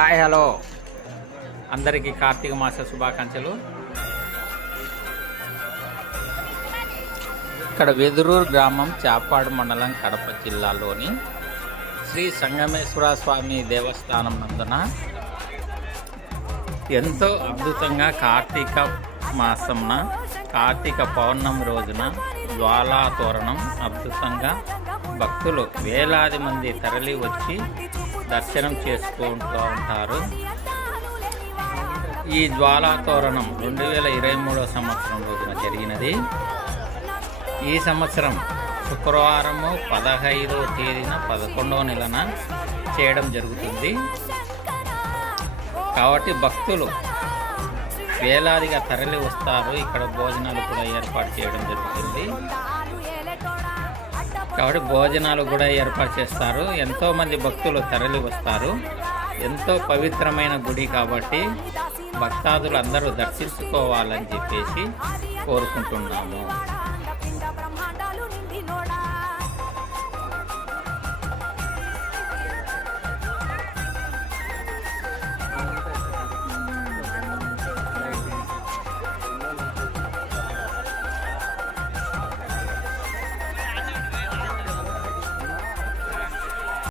Hi hello అందరికీ కార్తీక మాస శుభాకాంక్షలు. ఇక్కడ వెదురూరు గ్రామం చాపాడు మండలం కడప జిల్లాలోని శ్రీ సంగమేశ్వర స్వామి దేవస్థానం నందున ఎంతో అద్భుతంగా కార్తీక మాసంన కార్తీక పౌర్ణమి రోజున జ్వాలా తోరణం అద్భుతంగా భక్తులు వేలాది మంది తరలి వచ్చి దర్శనం చేసుకుంటూ ఉంటారు. ఈ జ్వాలా తోరణం 2023 సంవత్సరం రోజున జరిగినది. ఈ సంవత్సరం శుక్రవారము 15వ తేదీన 11వ నెలన చేయడం జరుగుతుంది. కాబట్టి భక్తులు వేలాదిగా తరలి వస్తారు. ఇక్కడ భోజనాలు కూడా ఏర్పాటు చేయడం జరుగుతుంది. కాబట్టి భోజనాలు కూడా ఏర్పాటు చేస్తారు. ఎంతోమంది భక్తులు తరలి వస్తారు. ఎంతో పవిత్రమైన గుడి కాబట్టి భక్తాదులు అందరూ దర్శించుకోవాలని చెప్పేసి కోరుకుంటున్నాము.